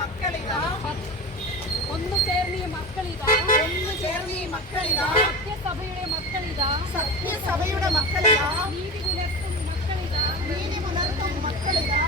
மக்களிதான். ஒன்று சேர்ந்திய மக்களிதான். ஒன்று சேர்ந்திய மக்களிதான். சத்திய சபையுடைய மக்களிதான். சத்திய சபையுடைய மக்களிதான். நீதி உணர்த்தும் மக்களிதான். நீதி உணர்த்தும் மக்களிதான்.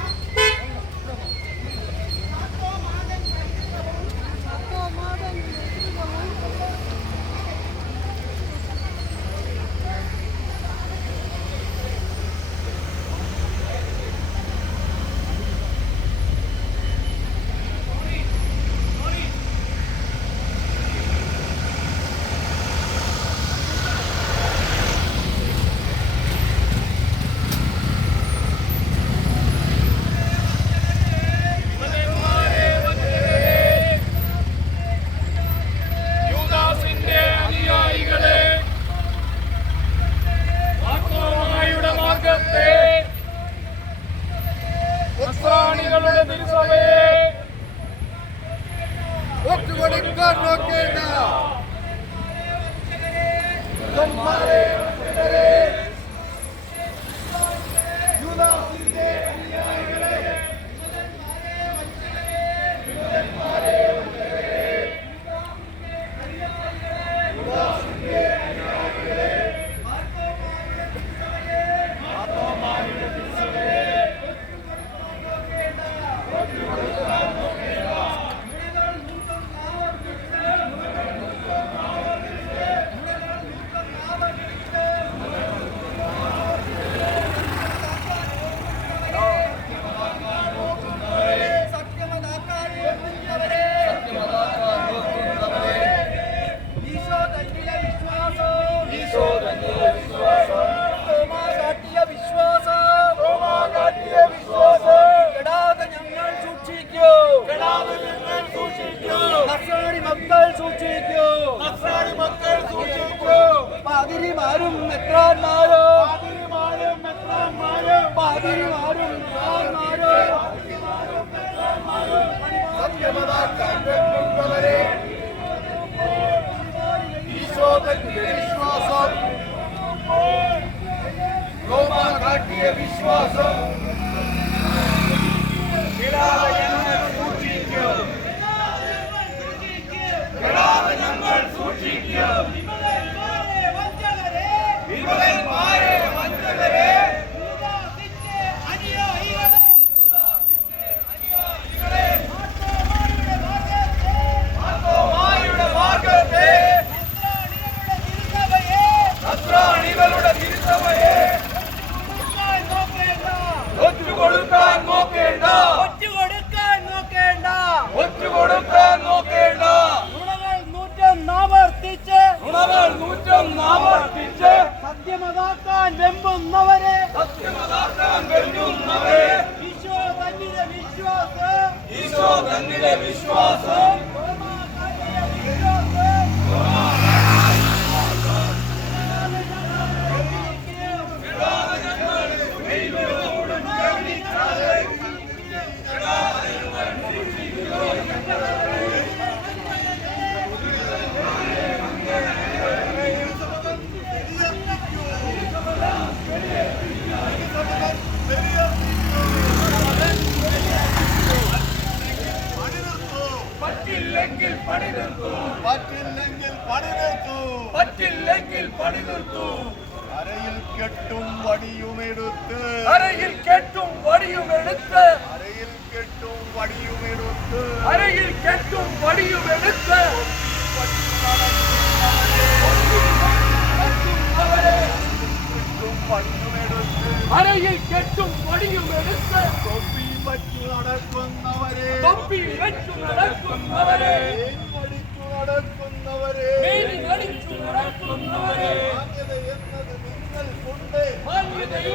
പ്രമാണികളുടെ തിരുസഭയെ ഒത്തുകൊടുക്കാൻ നോക്കേണ്ട. പാതിരിമാരും മെത്രാന്മാരും പാതിരിമാരും മെത്രാന്മാരും പാതിരിമാരും മെത്രാന്മാരും സത്യമതാക്കാൻ വെക്കുന്നവരെ ഈശോ തന്റെ വിശ്വാസം റോമ കാട്ടിയ വിശ്വാസം വിടാതെ பணி நிறுத்தும் பற்றில்லைங்கில் பணி நிறுத்தும் பற்றில்லைங்கில் பணி நிறுத்தும் அறையில் கெட்டும் வடியும் எடுத்து. அறையில் கெட்டும் வடியும் எடுத்து. அறையில் கெட்டும் வடியும் எடுத்து. அறையில் கெட்டும் வடியும் எடுத்து. அறையில் கெட்டும் வடியும் எடுத்து. தொப்பி வச்சு அவரே. தொப்பி வச்சு நடக்கும் அவரே.